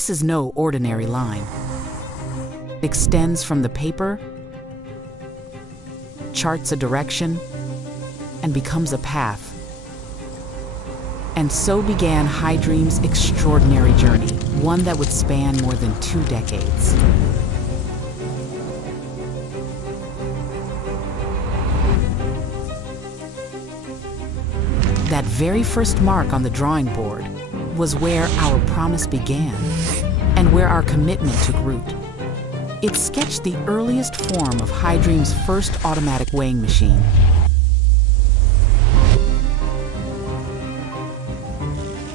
This is no ordinary line. It extends from the paper, charts a direction, and becomes a path. And so began HyDream's extraordinary journey, one that would span more than 2 decades. That very first mark on the drawing board was where our promise began and where our commitment took root. It sketched the earliest form of HyDream's first automatic weighing machine.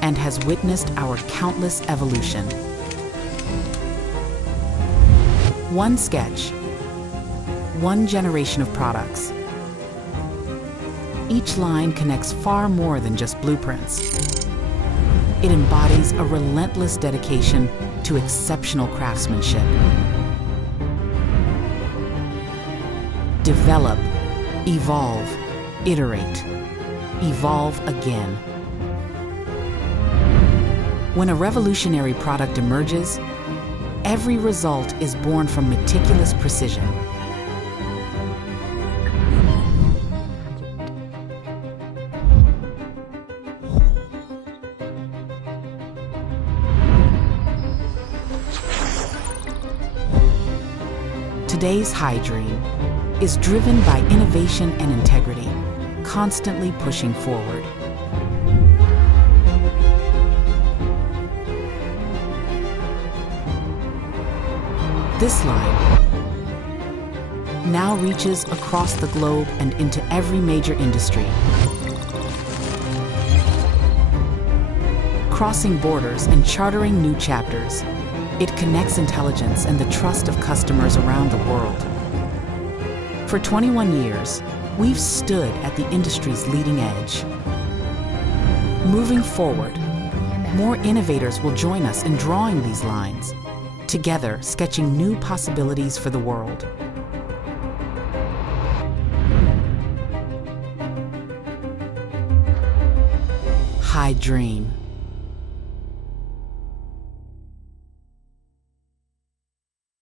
And has witnessed our countless evolution. One sketch, one generation of products. Each line connects far more than just blueprints. It embodies a relentless dedication to exceptional craftsmanship. Develop, evolve, iterate, evolve again. When a revolutionary product emerges, every result is born from meticulous precision. Today's HyDream is driven by innovation and integrity, constantly pushing forward. This line now reaches across the globe and into every major industry, crossing borders and chartering new chapters. It connects intelligence and the trust of customers around the world. For 21 years, we've stood at the industry's leading edge. Moving forward, more innovators will join us in drawing these lines, together sketching new possibilities for the world. HyDream.